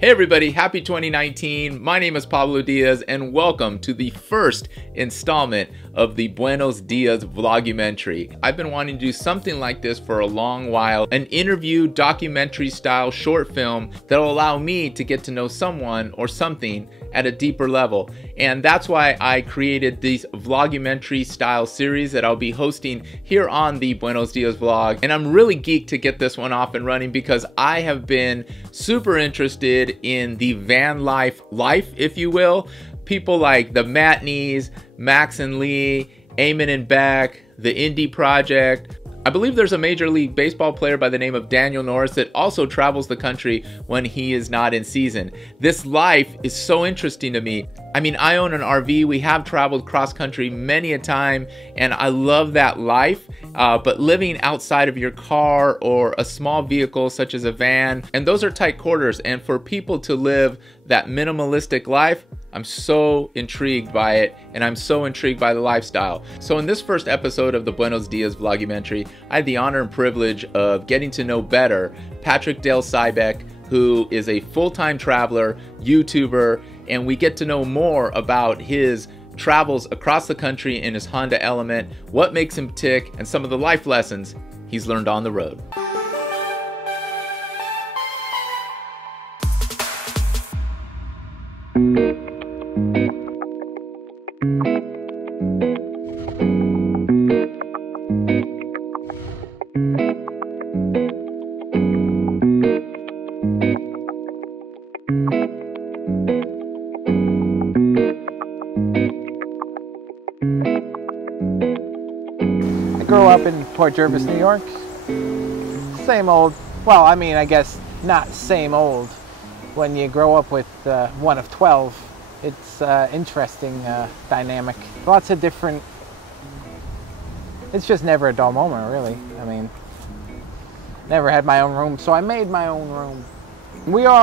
Hey everybody, happy 2019. My name is Pablo Diaz and welcome to the first installment of the Buenos Diaz Vlogumentary. I've been wanting to do something like this for a long while, an interview documentary style short film that will allow me to get to know someone or something at a deeper level. And that's why I created these vlogumentary style series that I'll be hosting here on the Buenos Diaz vlog. And I'm really geeked to get this one off and running because I have been super interested in the van life, if you will. People like the Matneys, Max and Lee, Eamon and Beck, the Indie Project. I believe there's a Major League Baseball player by the name of Daniel Norris that also travels the country when he is not in season. This life is so interesting to me. I mean, I own an RV. We have traveled cross country many a time, and I love that life. But living outside of your car or a small vehicle such as a van, and those are tight quarters. And for people to live that minimalistic life, I'm so intrigued by it, and I'm so intrigued by the lifestyle. So in this first episode of the Buenos Diaz Vlogumentary, I had the honor and privilege of getting to know better Patrick Dale Cybeck, who is a full-time traveler, YouTuber, and we get to know more about his travels across the country in his Honda Element, what makes him tick, and some of the life lessons he's learned on the road. Grew up in Port Jervis, New York. Same old, well, I mean, I guess not same old. When you grow up with one of 12, it's interesting dynamic. Lots of different, it's just never a dull moment, really. I mean, never had my own room, so I made my own room. We are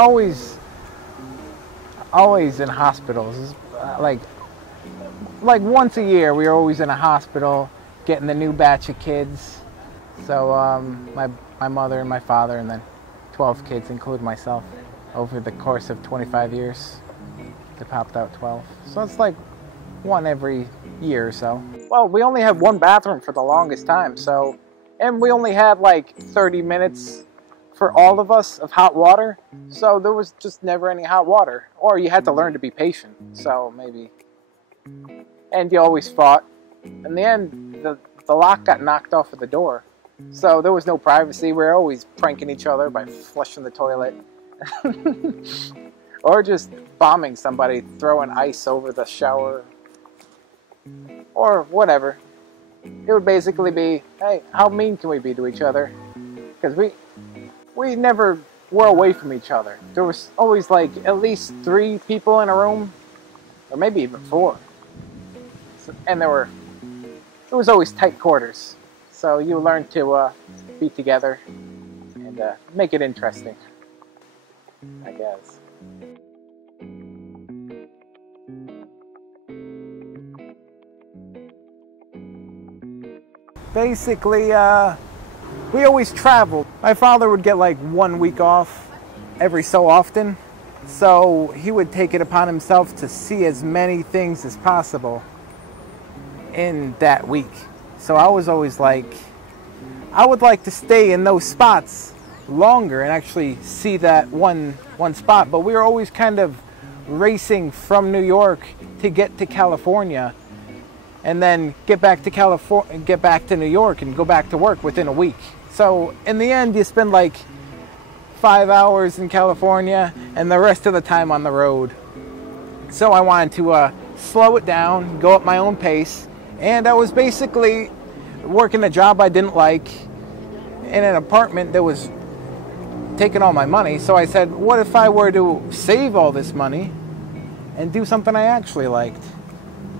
always in hospitals. Like once a year, we are always in a hospital, getting the new batch of kids. So my mother and my father, and then 12 kids, including myself, over the course of 25 years. They popped out 12. So it's like one every year or so. Well, we only had one bathroom for the longest time, so, and we only had like 30 minutes for all of us of hot water. So there was just never any hot water. Or you had to learn to be patient, so maybe. And you always fought. In the end, the lock got knocked off of the door, so there was no privacy. We were always pranking each other by flushing the toilet or just bombing somebody, throwing ice over the shower or whatever. It would basically be, hey, how mean can we be to each other? Because we never were away from each other. There was always like at least 3 people in a room, or maybe even 4, and it was always tight quarters, so you learn to be together and make it interesting, I guess. Basically, we always traveled. My father would get like 1 week off every so often, so he would take it upon himself to see as many things as possible in that week. So I was always like, I would like to stay in those spots longer and actually see that one spot, but we were always kind of racing from New York to get to California and then get back to California, get back to New York and go back to work within a week. So in the end, you spend like 5 hours in California and the rest of the time on the road. So I wanted to slow it down, go at my own pace. And I was basically working a job I didn't like in an apartment that was taking all my money. So I said, what if I were to save all this money and do something I actually liked?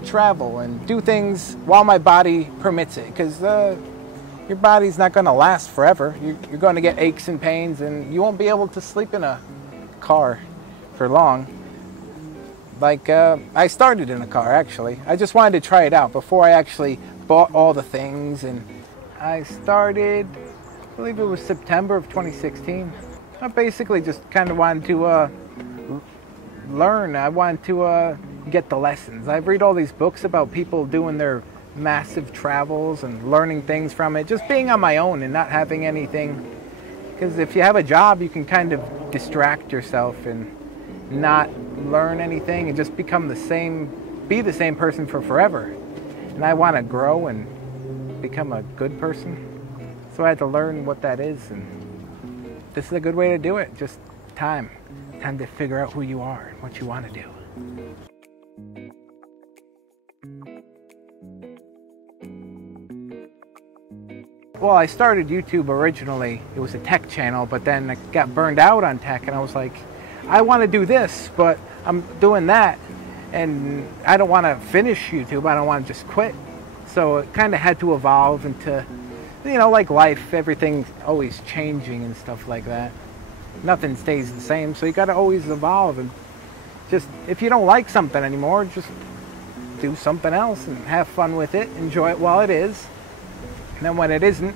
Travel and do things while my body permits it. Because your body's not going to last forever. You're going to get aches and pains, and you won't be able to sleep in a car for long. Like, I started in a car, actually. I just wanted to try it out before I actually bought all the things. And I started, I believe it was September of 2016. I basically just kind of wanted to learn. I wanted to get the lessons. I read all these books about people doing their massive travels and learning things from it, just being on my own and not having anything. Because if you have a job, you can kind of distract yourself and not learn anything and just become be the same person for forever. And I want to grow and become a good person. So I had to learn what that is, and this is a good way to do it. Just time to figure out who you are and what you want to do. Well, I started YouTube originally. It was a tech channel, but then I got burned out on tech, and I was like, I want to do this, but I'm doing that, and I don't want to finish YouTube. I don't want to just quit. So it kind of had to evolve into, like life, everything's always changing and stuff like that. Nothing stays the same, so you got to always evolve. And just, if you don't like something anymore, just do something else and have fun with it. Enjoy it while it is. And then when it isn't,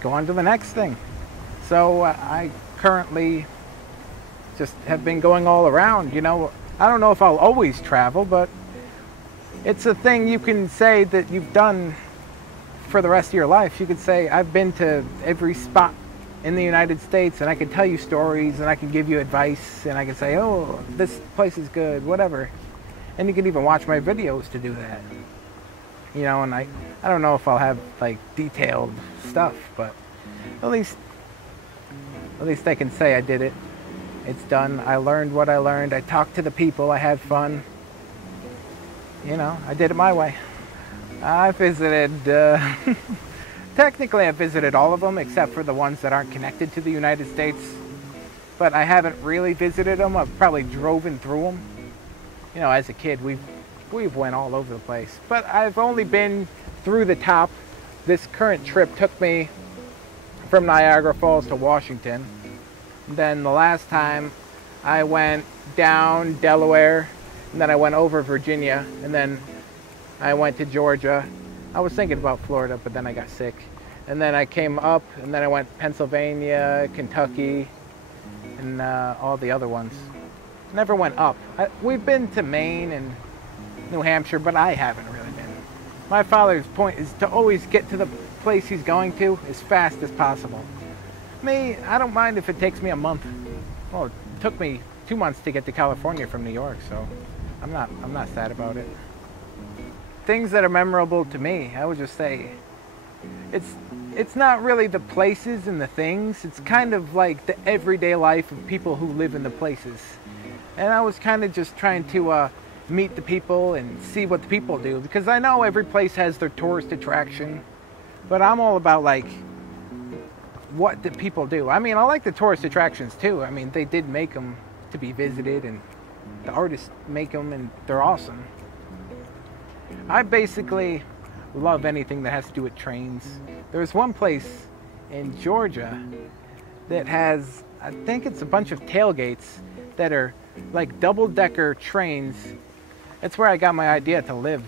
go on to the next thing. So I currently just have been going all around. I don't know if I'll always travel, but it's a thing you can say that you've done for the rest of your life. You could say, I've been to every spot in the United States, and I can tell you stories, and I can give you advice, and I can say, oh, this place is good, whatever. And you can even watch my videos to do that. And I don't know if I'll have like detailed stuff, but at least I can say I did it. It's done. I learned what I learned. I talked to the people. I had fun. I did it my way. I visited, technically I visited all of them except for the ones that aren't connected to the United States. But I haven't really visited them. I've probably driven through them. As a kid, we've went all over the place. But I've only been through the top. This current trip took me from Niagara Falls to Washington. Then the last time I went down Delaware, and then I went over Virginia, and then I went to Georgia. I was thinking about Florida, but then I got sick. And then I came up, and then I went Pennsylvania, Kentucky, and all the other ones. Never went up. We've been to Maine and New Hampshire, but I haven't really been. My father's point is to always get to the place he's going to as fast as possible. Me, I don't mind if it takes me a month. Well, it took me 2 months to get to California from New York, so I'm not sad about it. Things that are memorable to me, I would just say, it's not really the places and the things. It's kind of like the everyday life of people who live in the places. And I was kind of just trying to meet the people and see what the people do, because I know every place has their tourist attraction, but I'm all about like what the people do. I mean, I like the tourist attractions too. I mean, they did make them to be visited, and the artists make them, and they're awesome. I basically love anything that has to do with trains. There's one place in Georgia that has, I think it's a bunch of tailgates that are like double-decker trains. It's where I got my idea to live,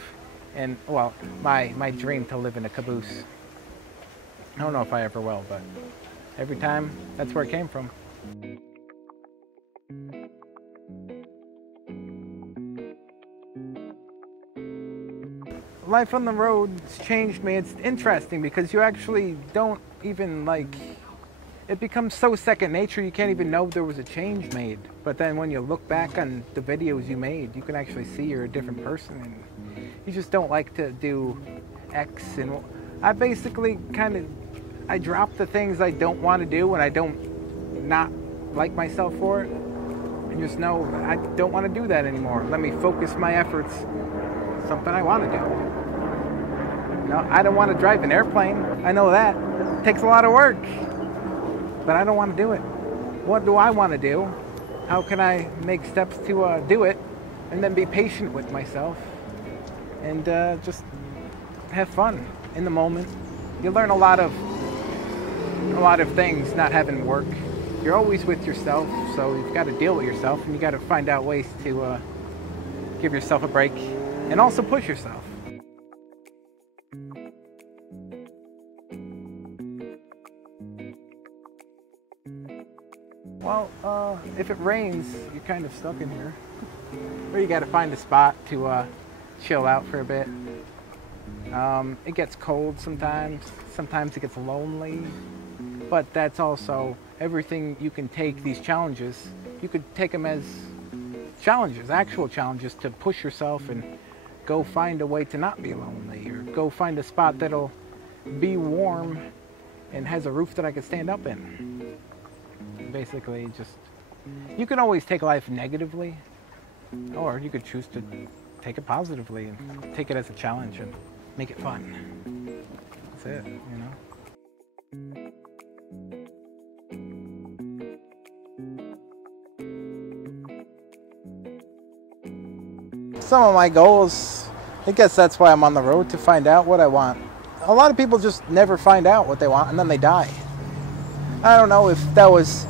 and well, my dream to live in a caboose. I don't know if I ever will, but every time, that's where it came from. Life on the road has changed me. It's interesting because you actually don't even it becomes so second nature you can't even know there was a change made. But then when you look back on the videos you made, you can actually see you're a different person, and you just don't like to do X. And I basically I drop the things I don't want to do when I don't not like myself for it, and just know I don't want to do that anymore. Let me focus my efforts on something I want to do. No, I don't want to drive an airplane. I know that. It takes a lot of work. But I don't want to do it. What do I want to do? How can I make steps to do it? And then be patient with myself. And just have fun in the moment. You learn a lot of things not having work. You're always with yourself, so you've got to deal with yourself, and you got to find out ways to give yourself a break and also push yourself. Well, Well, if it rains, you're kind of stuck in here. Or you gotta find a spot to chill out for a bit. It gets cold sometimes. Sometimes it gets lonely. But that's also everything you can take these challenges. You could take them as challenges, actual challenges to push yourself and go find a way to not be lonely, or go find a spot that'll be warm and has a roof that I can stand up in. Basically, just, you can always take life negatively, or you could choose to take it positively and take it as a challenge and make it fun. That's it, you know? Some of my goals, I guess that's why I'm on the road, to find out what I want. A lot of people just never find out what they want and then they die. I don't know if that was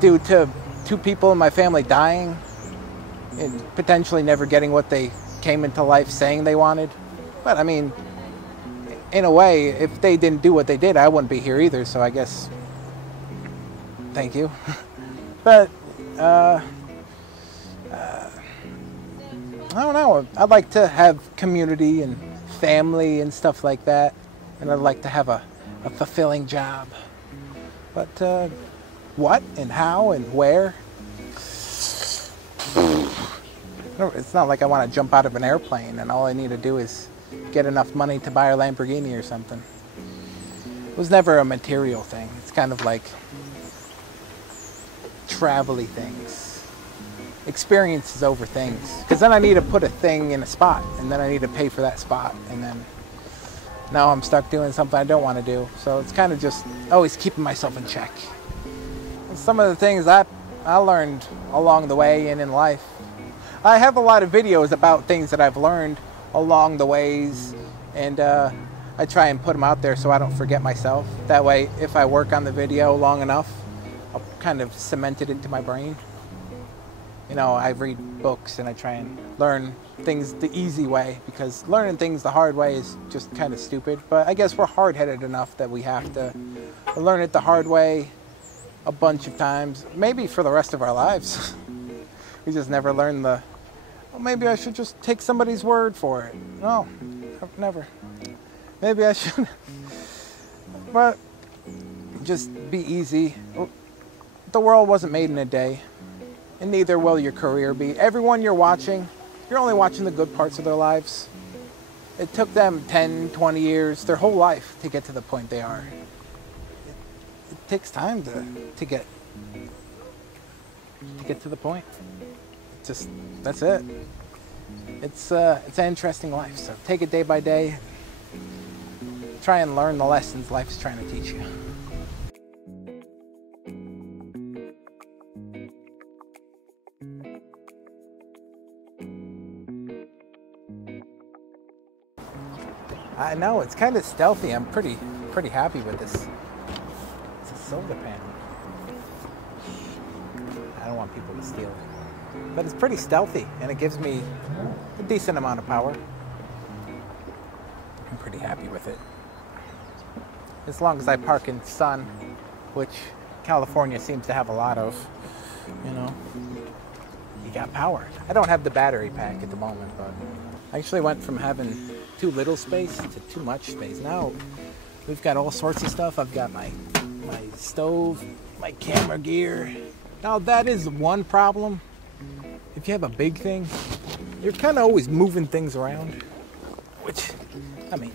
due to 2 people in my family dying and potentially never getting what they came into life saying they wanted. But I mean, in a way, if they didn't do what they did, I wouldn't be here either, so I guess, thank you. But, I don't know. I'd like to have community and family and stuff like that. And I'd like to have a fulfilling job. But what and how and where? It's not like I want to jump out of an airplane and all I need to do is get enough money to buy a Lamborghini or something. It was never a material thing. It's kind of like travel-y things. Experiences over things, because then I need to put a thing in a spot and then I need to pay for that spot, and then now I'm stuck doing something I don't want to do. So it's kind of just always keeping myself in check. And some of the things that I learned along the way and in life, I have a lot of videos about things that I've learned along the ways, and I try and put them out there so I don't forget myself. That way, if I work on the video long enough, I'll kind of cement it into my brain. You know, I read books and I try and learn things the easy way, because learning things the hard way is just kind of stupid. But I guess we're hard-headed enough that we have to learn it the hard way a bunch of times, maybe for the rest of our lives. We just never learn the, well, maybe I should just take somebody's word for it. No, never. Maybe I should. But just be easy. The world wasn't made in a day. And neither will your career be. Everyone you're watching, you're only watching the good parts of their lives. It took them 10, 20 years, their whole life, to get to the point they are. It takes time to get to the point. Just, that's it. It's an interesting life, so take it day by day. Try and learn the lessons life's trying to teach you. I know, it's kind of stealthy. I'm pretty happy with this. It's a soda pan. I don't want people to steal it. But it's pretty stealthy, and it gives me a decent amount of power. I'm pretty happy with it. As long as I park in sun, which California seems to have a lot of, you know, you got power. I don't have the battery pack at the moment, but I actually went from having too little space to too much space. Now we've got all sorts of stuff. I've got my stove, my camera gear. Now that is one problem. If you have a big thing, you're kind of always moving things around, which, I mean,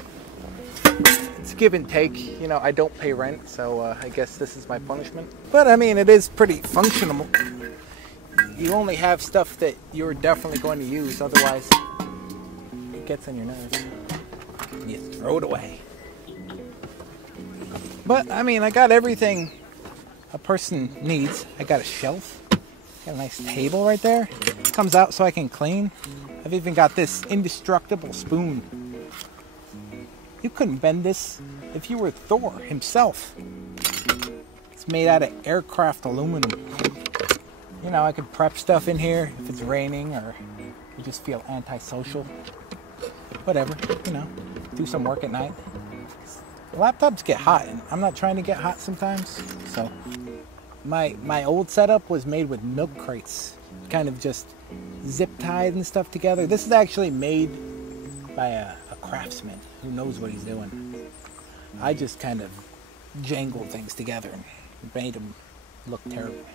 it's give and take. You know, I don't pay rent, so I guess this is my punishment. But I mean, it is pretty functional. You only have stuff that you're definitely going to use, otherwise it gets on your nerves. You throw it away. But I mean, I got everything a person needs. I got a shelf. Got a nice table right there. It comes out so I can clean. I've even got this indestructible spoon. You couldn't bend this if you were Thor himself. It's made out of aircraft aluminum. You know, I could prep stuff in here if it's raining or you just feel antisocial. Whatever, you know, do some work at night. Laptops get hot, and I'm not trying to get hot sometimes, so My old setup was made with milk crates, kind of just zip tied and stuff together. This is actually made by a craftsman who knows what he's doing. I just kind of jangled things together and made them look terrible.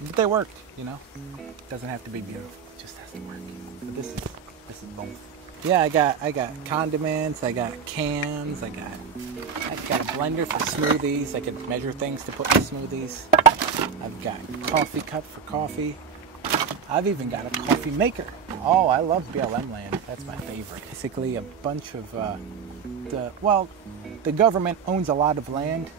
But they worked, you know. It doesn't have to be beautiful, it just has to work. But this is both. Yeah, I got condiments, I got cans, I got a blender for smoothies. I can measure things to put in smoothies. I've got coffee cup for coffee. I've even got a coffee maker. Oh, I love BLM land. That's my favorite. Basically a bunch of the government owns a lot of land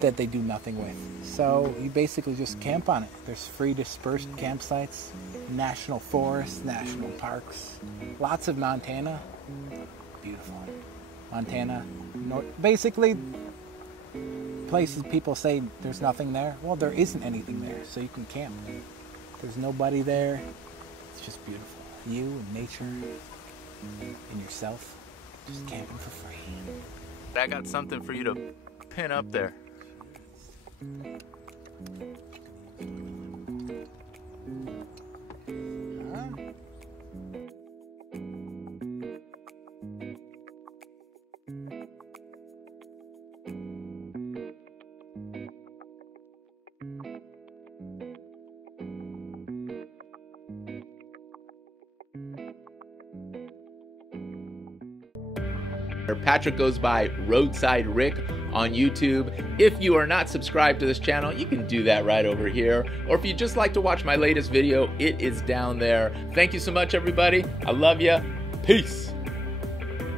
that they do nothing with. So you basically just camp on it. There's free dispersed campsites, national forests, national parks, lots of Montana. Beautiful. Montana, basically places people say there's nothing there. Well, there isn't anything there, so you can camp. There's nobody there. It's just beautiful. You and nature and yourself just camping for free. I got something for you to pin up there. Patrick goes by Roadside Rick on YouTube. If you are not subscribed to this channel, you can do that right over here. Or if you just like to watch my latest video, it is down there. Thank you so much, everybody. I love you. Peace.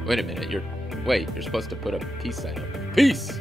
Wait a minute. You're supposed to put a peace sign up. Peace.